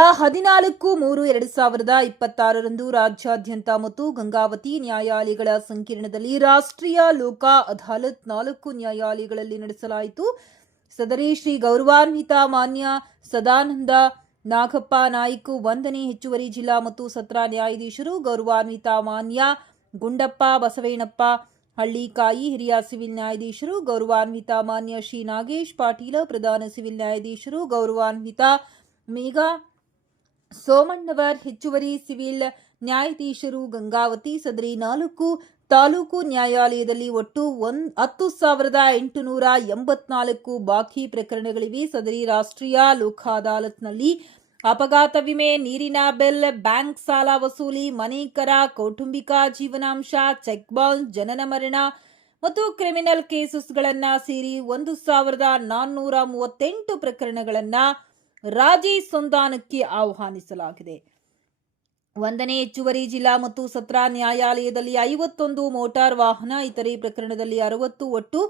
14/3/2026 ರಾಜ್ಯಾದ್ಯಂತ ಮತ್ತು ಗಂಗಾವತಿ ನ್ಯಾಯಾಲಯಗಳ ಸಂಕೀರ್ಣದಲ್ಲಿ ರಾಷ್ಟ್ರೀಯ ಲೋಕ ಅದಾಲತ್ 4 ನ್ಯಾಯಾಲಯಗಳಲ್ಲಿ ನಡೆಸಲಾಯಿತು. ಸದರಿ ಶ್ರೀ ಗೌರವಾನ್ವಿತ ಮಾನ್ಯ ಸದಾನಂದ ನಾಗಪ್ಪ ನಾಯ್ಕ 1ನೇ ಹೆಚ್ಚುವರಿ ಜಿಲ್ಲಾ ಮತ್ತು ಸತ್ರ ನ್ಯಾಯಾಧೀಶರು, ಗೌರವಾನ್ವಿತ ಮಾನ್ಯ ಗುಂಡಪ್ಪ ಬಸವೇನಪ್ಪ ಹಳ್ಳಿಕಾಯಿ ಹಿರಿಯ ಸಿವಿಲ್ ನ್ಯಾಯಾಧೀಶರು, ಗೌರವಾನ್ವಿತ ಮಾನ್ಯ ಶ್ರೀ ನಾಗೇಶ್ ಪಾಟೀಲ ಪ್ರಧಾನ ಸಿವಿಲ್ ನ್ಯಾಯಾಧೀಶರು, ಗೌರವಾನ್ವಿತ ಮೇಘಾ ಸೋಮಣ್ಣವರ್ ಹೆಚ್ಚುವರಿ ಸಿವಿಲ್ ನ್ಯಾಯಾಧೀಶರು ಗಂಗಾವತಿ. ಸದರಿ 4 ತಾಲೂಕು ನ್ಯಾಯಾಲಯದಲ್ಲಿ ಒಟ್ಟು 10,884 ಬಾಕಿ ಪ್ರಕರಣಗಳಿವೆ. ಸದರಿ ರಾಷ್ಟ್ರೀಯ ಲೋಕ ಅದಾಲತ್ನಲ್ಲಿ ಅಪಘಾತ ವಿಮೆ, ನೀರಿನ ಬಿಲ್, ಬ್ಯಾಂಕ್ ಸಾಲ ವಸೂಲಿ, ಮನೆ ಕರ, ಕೌಟುಂಬಿಕ ಜೀವನಾಂಶ, ಚೆಕ್ ಬೌನ್ಸ್, ಜನನ ಮರಣ ಮತ್ತು ಕ್ರಿಮಿನಲ್ ಕೇಸಸ್ಗಳನ್ನು ಸೇರಿ 1,438 ಪ್ರಕರಣಗಳನ್ನು ರಾಜಿ ಸಂಧಾನಕ್ಕೆ ಆಹ್ವಾನಿಸಲಾಗಿದೆ. 1ನೇ ಹೆಚ್ಚುವರಿ ಜಿಲ್ಲಾ ಮತ್ತು ಸತ್ರ ನ್ಯಾಯಾಲಯದಲ್ಲಿ 51 ಮೋಟಾರ್ ವಾಹನ, ಇತರೆ ಪ್ರಕರಣದಲ್ಲಿ 60, ಒಟ್ಟು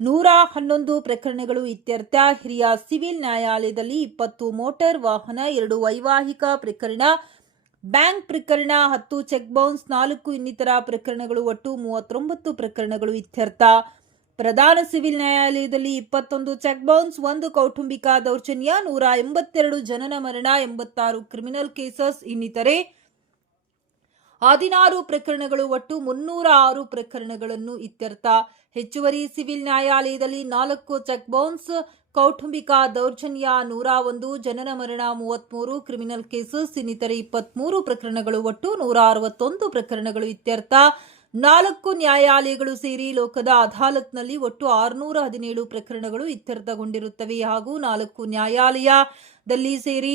111 ಪ್ರಕರಣಗಳು ಇತ್ಯರ್ಥ. ಹಿರಿಯ ಸಿವಿಲ್ ನ್ಯಾಯಾಲಯದಲ್ಲಿ 20 ಮೋಟಾರ್ ವಾಹನ, 2 ವೈವಾಹಿಕ ಪ್ರಕರಣ, ಬ್ಯಾಂಕ್ ಪ್ರಕರಣ, 10 ಚೆಕ್ ಬೌನ್ಸ್, 4 ಇನ್ನಿತರ ಪ್ರಕರಣಗಳು, ಒಟ್ಟು 39 ಪ್ರಕರಣಗಳು ಇತ್ಯರ್ಥ. ಪ್ರಧಾನ ಸಿವಿಲ್ ನ್ಯಾಯಾಲಯದಲ್ಲಿ 21 ಚೆಕ್ ಬೌನ್ಸ್, 1 ಕೌಟುಂಬಿಕ ದೌರ್ಜನ್ಯ, 182 ಜನನ ಮರಣ, 86 ಕ್ರಿಮಿನಲ್ ಕೇಸಸ್, ಇನ್ನಿತರೆ 16 ಪ್ರಕರಣಗಳು, ಒಟ್ಟು 306 ಪ್ರಕರಣಗಳನ್ನು ಇತ್ಯರ್ಥ. ಹೆಚ್ಚುವರಿ ಸಿವಿಲ್ ನ್ಯಾಯಾಲಯದಲ್ಲಿ 4 ಚೆಕ್ ಬೌನ್ಸ್, ಕೌಟುಂಬಿಕ ದೌರ್ಜನ್ಯ 101, ಜನನ ಮರಣ 33, ಕ್ರಿಮಿನಲ್ ಕೇಸಸ್, ಇನ್ನಿತರೆ 23 ಪ್ರಕರಣಗಳು, ಒಟ್ಟು 161 ಪ್ರಕರಣಗಳು ಇತ್ಯರ್ಥ. 4 ನ್ಯಾಯಾಲಯಗಳು ಸೇರಿ ಲೋಕದ ಅದಾಲತ್ನಲ್ಲಿ ಒಟ್ಟು 617 ಪ್ರಕರಣಗಳು ಇತ್ಯರ್ಥಗೊಂಡಿರುತ್ತವೆ ಹಾಗೂ 4 ನ್ಯಾಯಾಲಯದಲ್ಲಿ ಸೇರಿ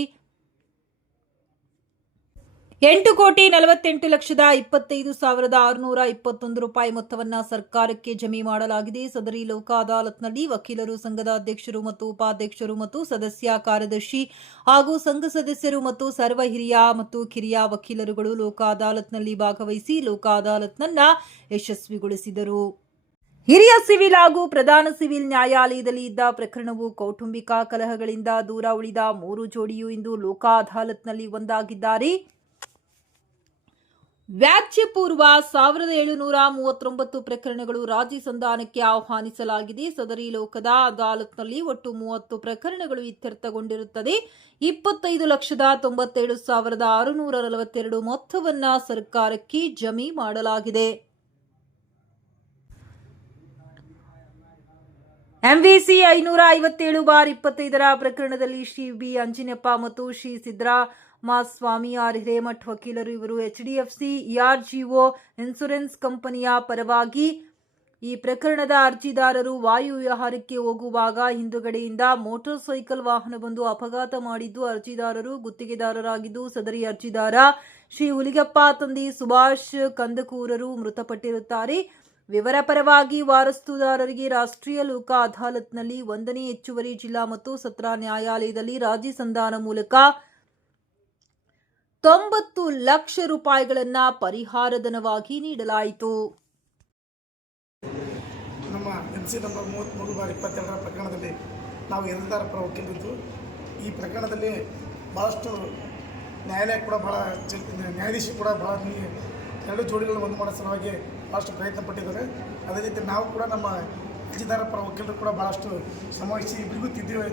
8,48,25,621 ರೂಪಾಯಿ ಮೊತ್ತವನ್ನು ಸರ್ಕಾರಕ್ಕೆ ಜಮೆ ಮಾಡಲಾಗಿದೆ. ಸದರಿ ಲೋಕ ಅದಾಲತ್ನಲ್ಲಿ ವಕೀಲರು ಸಂಘದ ಅಧ್ಯಕ್ಷರು ಮತ್ತು ಉಪಾಧ್ಯಕ್ಷರು ಮತ್ತು ಸದಸ್ಯ ಕಾರ್ಯದರ್ಶಿ ಹಾಗೂ ಸಂಘ ಸದಸ್ಯರು ಮತ್ತು ಸರ್ವ ಹಿರಿಯ ಮತ್ತು ಕಿರಿಯ ವಕೀಲರುಗಳು ಲೋಕ ಅದಾಲತ್ನಲ್ಲಿ ಭಾಗವಹಿಸಿ ಲೋಕ ಅದಾಲತ್ನನ್ನ ಯಶಸ್ವಿಗೊಳಿಸಿದರು. ಹಿರಿಯ ಸಿವಿಲ್ ಹಾಗೂ ಪ್ರಧಾನ ಸಿವಿಲ್ ನ್ಯಾಯಾಲಯದಲ್ಲಿ ಇದ್ದ ಪ್ರಕರಣವು ಕೌಟುಂಬಿಕ ಕಲಹಗಳಿಂದ ದೂರ ಉಳಿದ 3 ಜೋಡಿಯು ಇಂದು ಲೋಕ ಅದಾಲತ್ನಲ್ಲಿ ಒಂದಾಗಿದ್ದಾರೆ. ವ್ಯಾಜ್ಯಪೂರ್ವ 1,739 ಪ್ರಕರಣಗಳು ರಾಜಿ ಸಂಧಾನಕ್ಕೆ ಆಹ್ವಾನಿಸಲಾಗಿದೆ. ಸದರಿ ಲೋಕದ ಅದಾಲತ್ನಲ್ಲಿ ಒಟ್ಟು 30 ಪ್ರಕರಣಗಳು ಇತ್ಯರ್ಥಗೊಂಡಿರುತ್ತದೆ. 25,97,642 ಮೊತ್ತವನ್ನು ಸರ್ಕಾರಕ್ಕೆ ಜಮೆ ಮಾಡಲಾಗಿದೆ. ಎಂವಿಸಿ 557/25 ಪ್ರಕರಣದಲ್ಲಿ ಶ್ರೀ ಬಿ ಅಂಜಿನಪ್ಪ ಮತ್ತು ಶ್ರೀ ಸಿದ್ದರಾಮಸ್ವಾಮಿ ಆರ್ ಹಿರೇಮಠ್ ವಕೀಲರು ಇವರು HDFC ERGO ಇನ್ಶೂರೆನ್ಸ್ ಕಂಪನಿಯ ಪರವಾಗಿ ಈ ಪ್ರಕರಣದ ಅರ್ಜಿದಾರರು ವಾಯು ವಿಹಾರಕ್ಕೆ ಹೋಗುವಾಗ ಹಿಂದುಗಡೆಯಿಂದ ಮೋಟಾರ್ ಸೈಕಲ್ ವಾಹನವೊಂದು ಅಪಘಾತ ಮಾಡಿದ್ದು ಅರ್ಜಿದಾರರು ಗುತ್ತಿಗೆದಾರರಾಗಿದ್ದು ಸದರಿ ಅರ್ಜಿದಾರ ಶ್ರೀ ಹುಲಿಗಪ್ಪ ತಂದೆ ಸುಭಾಷ್ ಕಂದಕೂರರು ಮೃತಪಟ್ಟಿರುತ್ತಾರೆ. ವಿವರ ಪರವಾಗಿ ವಾರಸುದಾರರಿಗೆ ರಾಷ್ಟ್ರೀಯ ಲೋಕ ಅದಾಲತ್ನಲ್ಲಿ 1ನೇ ಹೆಚ್ಚುವರಿ ಜಿಲ್ಲಾ ಮತ್ತು ಸತ್ರ ನ್ಯಾಯಾಲಯದಲ್ಲಿ ರಾಜಿ ಸಂಧಾನ ಮೂಲಕ 90 ಲಕ್ಷ ರೂಪಾಯಿಗಳನ್ನು ಪರಿಹಾರಧನವಾಗಿ ನೀಡಲಾಯಿತು. ನಮ್ಮ MC ನಂಬರ್ 33/22 ಪ್ರಕರಣದಲ್ಲಿ ನಾವು ಎರಡರ ಪರ ವಕೀಲರಿದ್ದು ಈ ಪ್ರಕರಣದಲ್ಲಿ ಭಾಳಷ್ಟು ನ್ಯಾಯಾಲಯ ಕೂಡ ನ್ಯಾಯಾಧೀಶರು ಕೂಡ ಭಾಳ ಎರಡು ಜೋಡಿಗಳನ್ನು ಒಂದು ಮಾಡೋ ಸಲುವಾಗಿ ಭಾಳಷ್ಟು ಪ್ರಯತ್ನ ಪಟ್ಟಿದ್ದಾರೆ. ಅದೇ ರೀತಿ ನಾವು ಕೂಡ ನಮ್ಮ ಅರ್ಜಿದಾರ ಪರ ವಕೀಲರು ಕೂಡ ಭಾಳಷ್ಟು ಶ್ರಮವಹಿಸಿ ಇಬ್ಬರಿಗೂ ಬುದ್ಧಿವಾದ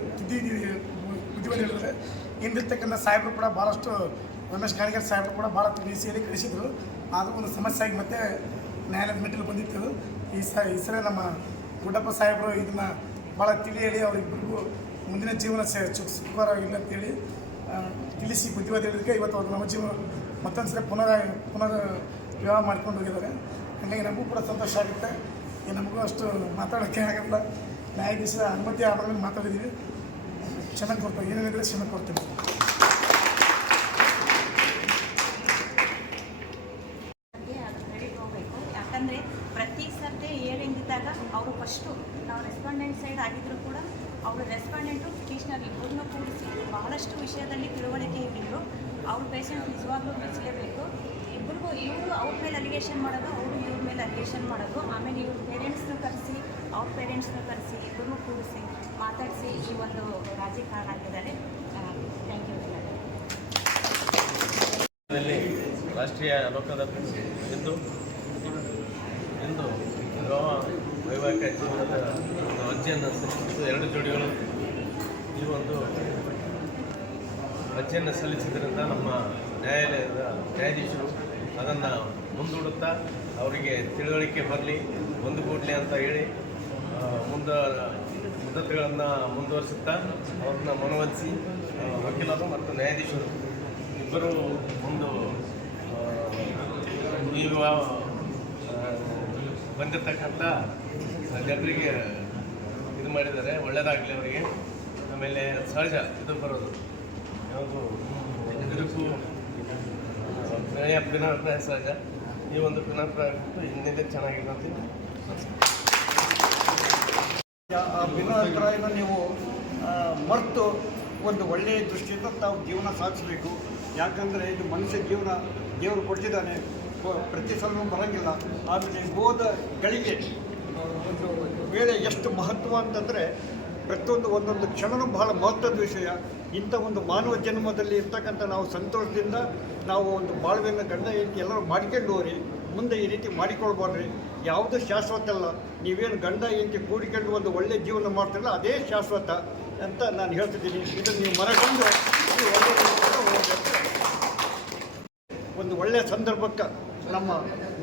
ಹೇಳಿದರೆ ಹಿಂದಿರ್ತಕ್ಕಂಥ ಸಾಹೇಬರು ಕೂಡ ಭಾಳಷ್ಟು ರಮೇಶ್ ಗಾಣಿಗರ್ ಸಾಹೇಬರು ಕೂಡ ಭಾಳ ತಿಳಿಸಿಯಲ್ಲಿ ಕಳಿಸಿದರು. ಆದರೂ ಒಂದು ಸಮಸ್ಯೆ ಆಗಿ ಮತ್ತೆ ನ್ಯಾಯಾಲಯದ ಮೆಟ್ಟಿಲು ಬಂದಿತ್ತು. ಈ ಸಲ ನಮ್ಮ ಗುಡ್ಡಪ್ಪ ಸಾಹೇಬರು ಇದನ್ನು ಭಾಳ ತಿಳಿ ಹೇಳಿ ಅವರಿಬ್ಬರಿಗೂ ಮುಂದಿನ ಜೀವನ ಸುಖಕರವಾಗಿಲ್ಲ ಅಂತೇಳಿ ತಿಳಿಸಿ ಬುದ್ಧಿವಾದ ಹೇಳಿದಕ್ಕೆ ಇವತ್ತು ಅವರು ನಮ್ಮ ಜೀವನ ಮತ್ತೊಂದು ಸಲ ಪುನರ್ ವಿವಾಹ ಮಾಡ್ಕೊಂಡು ಹೋಗಿದ್ದಾರೆ. ಹಾಗಾಗಿ ನಮಗೂ ಕೂಡ ಸಂತೋಷ ಆಗುತ್ತೆ. ನಮಗೂ ಅಷ್ಟು ಮಾತಾಡೋಕ್ಕೆ ಆಗಲ್ಲ. ನ್ಯಾಯಾಧೀಶರ ಅನುಮತಿ ಆದ್ಮೇಲೆ ಮಾತಾಡಿದ್ದೀವಿ. ಕ್ಷಮೆ ಕೊಡ್ತಾರೆ, ಏನೇನಿದ್ರೆ ಕ್ಷಮೆ ಕೊಡ್ತೀನಿ. ಯಾಕಂದರೆ ಪ್ರತಿ ಸರ್ತಿ ಹಿಯರಿಂಗ್ ಇದ್ದಾಗ ಅವರು ಫಸ್ಟು ನಾವು ರೆಸ್ಪಾಂಡೆಂಟ್ ಸೈಡ್ ಆಗಿದ್ದರೂ ಕೂಡ ಅವರು ರೆಸ್ಪಾಂಡೆಂಟು ಪಿಟಿಷನರ್ ಇಬ್ಬರನ್ನೂ ಕೂಡಿಸಿ ಬಹಳಷ್ಟು ವಿಷಯದಲ್ಲಿ ತಿಳುವಳಿಕೆ ಇಟ್ಟಿದ್ರು. ಅವ್ರ ಪೇಷಂಟ್ ನಿಜವಾಗ್ಲೂ ಮೆಚ್ಚಲೇಬೇಕು. ಇಬ್ಬರಿಗೂ ಇವರು ಅವ್ರ ಮೇಲೆ ಅಲಿಗೇಷನ್ ಮಾಡೋದು, ಅವರು ಇವ್ರ ಮೇಲೆ ಅಲಿಗೇಷನ್ ಮಾಡೋದು, ಆಮೇಲೆ ಇವ್ರ ಪೇರೆಂಟ್ಸ್ನ ಕರೆಸಿ ಅವ್ರ ಪೇರೆಂಟ್ಸ್ನ ಕರೆಸಿ ಇಬ್ಬರನ್ನೂ ಕೂಡಿಸಿ ಮಾತಾಡಿಸಿ ಈ ಒಂದು ರಾಜಿ ಕಾರಣ ಆಗಿದ್ದಾರೆ. Thank you. ರಾಷ್ಟ್ರೀಯ ಲೋಕದಾಳ್ಳಿ ಇಂದು ವಿವಾಹ ವೈವಾಹಿಕ ಜೀವನದ ಒಂದು ಅರ್ಜಿಯನ್ನು ಸಲ್ಲಿಸಿದ್ದು 2 ಜೋಡಿಗಳು ಈ ಒಂದು ಅರ್ಜಿಯನ್ನು ಸಲ್ಲಿಸಿದ್ದರಿಂದ ನಮ್ಮ ನ್ಯಾಯಾಲಯದ ನ್ಯಾಯಾಧೀಶರು ಅದನ್ನು ಮುಂದೂಡುತ್ತಾ ಅವರಿಗೆ ತಿಳುವಳಿಕೆ ಬರಲಿ, ಒಂದುಗೂಡಲಿ ಅಂತ ಹೇಳಿ ಮುದ್ದತೆಗಳನ್ನು ಮುಂದುವರಿಸುತ್ತಾ ಅವ್ರನ್ನ ಮನವೊಲಿಸಿ ವಕೀಲರು ಮತ್ತು ನ್ಯಾಯಾಧೀಶರು ಇಬ್ಬರು ಈ ಬಂದಿರತಕ್ಕಂಥ ಜನರಿಗೆ ಇದು ಮಾಡಿದ್ದಾರೆ, ಒಳ್ಳೆಯದಾಗಲಿ ಅವರಿಗೆ. ಆಮೇಲೆ ಸಹಜ ಇದು ಬರೋದು ಯಾವುದು ಇದಕ್ಕೂ ಭಿನ್ನಾಭಿಪ್ರಾಯ ಸಹಜ. ಈ ಒಂದು ಭಿನ್ನಾಭಿಪ್ರಾಯ ಹಿಂದಿನ ಚೆನ್ನಾಗಿದೆ ಅಂತ ಆ ಭಿನ್ನಾಭಿಪ್ರಾಯನ ನೀವು ಮರೆತು ಒಂದು ಒಳ್ಳೆಯ ದೃಷ್ಟಿಯಿಂದ ತಾವು ಜೀವನ ಸಾಗಿಸಬೇಕು. ಯಾಕಂದರೆ ಇದು ಮನುಷ್ಯ ಜೀವನ ದೇವರು ಕೊಟ್ಟಿದ್ದಾನೆ, ಪ್ರತಿ ಸಲವೂ ಬರೋಂಗಿಲ್ಲ. ಆಮೇಲೆ ಹೋದ ಗಳಿಗೆ ಒಂದು ವೇಳೆ ಎಷ್ಟು ಮಹತ್ವ ಅಂತಂದರೆ ಪ್ರತಿಯೊಂದು ಒಂದೊಂದು ಕ್ಷಣವೂ ಬಹಳ ಮಹತ್ವದ ವಿಷಯ. ಇಂಥ ಒಂದು ಮಾನವ ಜನ್ಮದಲ್ಲಿ ಇರ್ತಕ್ಕಂಥ ನಾವು ಸಂತೋಷದಿಂದ ನಾವು ಒಂದು ಬಾಳ್ವೆಯನ್ನು ಗಂಡ ಹೆಂಡತಿ ಎಲ್ಲರೂ ಮಾಡ್ಕೊಂಡು ಹೋಗ್ರಿ, ಮುಂದೆ ಈ ರೀತಿ ಮಾಡಿಕೊಳ್ಬಾರ್ರಿ. ಯಾವುದೂ ಶಾಶ್ವತ ಅಲ್ಲ. ನೀವೇನು ಗಂಡ ಹೆಂಡತಿ ಕೂಡಿಕೊಂಡು ಒಂದು ಒಳ್ಳೆಯ ಜೀವನ ಮಾಡ್ತಿರಲ್ಲ ಅದೇ ಶಾಶ್ವತ ಅಂತ ನಾನು ಹೇಳ್ತಿದ್ದೀನಿ. ಇದನ್ನು ನೀವು ಮನಗಂಡು ಒಂದು ಒಳ್ಳೆಯ ಸಂದರ್ಭಕ್ಕೆ ನಮ್ಮ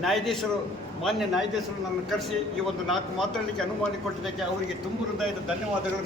ನ್ಯಾಯಾಧೀಶರು ಮಾನ್ಯ ನ್ಯಾಯಾಧೀಶರು ನನ್ನ ಕರೆಸಿ ಈ ಒಂದು 4 ಮಾತಾಡಲಿಕ್ಕೆ ಅನುವು ಮಾಡಿಕೊಟ್ಟಿದ್ದಕ್ಕೆ ಅವರಿಗೆ ತುಂಬ ಹೃದಯದ ಧನ್ಯವಾದಗಳು.